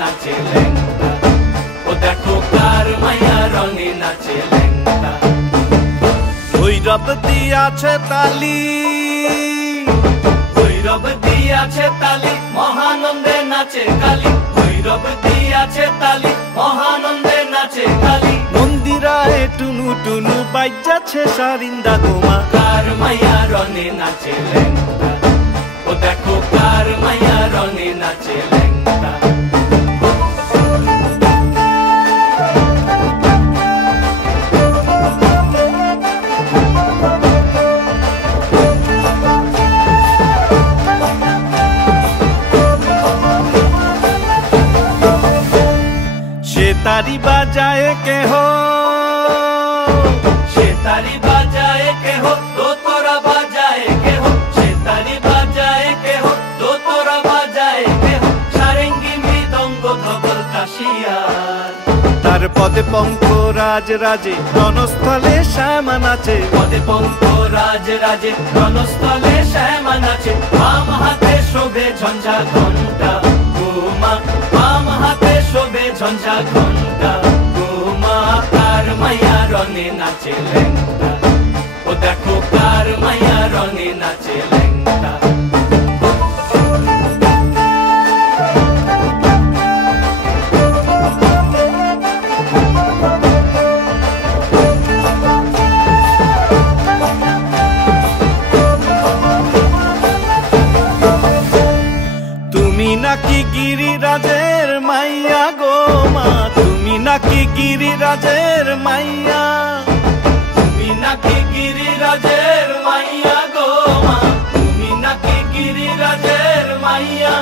নাচে ল্যাংটা, ও দেখো কার মাইয়া রঙে নাচে ল্যাংটা। ভৈরব দিয়াছে তালি, ভৈরব দিয়াছে তালি, মহানন্দে নাচে কালী। ভৈরব দিয়াছে তালি, মহানন্দে নাচে কালী। মন্দিরায় টুনু টুনু বাজ্যাছে সারিন্দা গোমা, কার মাইয়া রঙে নাচে ল্যাংটা, ও দেখো কার মাইয়া রঙে নাচে ল্যাংটা। সে তারি বাজায় কেহ, সে তারি বাজায় কেহ, দোতরা বাজায় কেহ। সে তারি বাজায় কেহ, দোতরা বাজায় কেহ। সারেঙ্গি মৃদঙ্গ ধবল কাশিয়ার, তার পদে পঙ্ক রাজ রাজে রণস্থলে শ্যামা নাচে। পদে পঙ্ক রাজ রাজে রণস্থলে শ্যামা নাচে। বাম হাতে শোভে ঝঞ্ঝা ঘণ্টা গোমা, বাম হাতে শোভে ঝঞ্ঝা ঘণ্টা গোমা। কার মাইয়া রঙে নাচে ল্যাংটা, ও দেখো কার মাইয়া রঙে নাচে ল্যাংটা। তুমি নাকি গিরিরাজের মাইয়া গো মা, তুমি নাকি গিরিরাজের মাইয়া। তুমি নাকি গিরিরাজের মাইয়া গো মা, তুমি নাকি গিরিরাজের মাইয়া।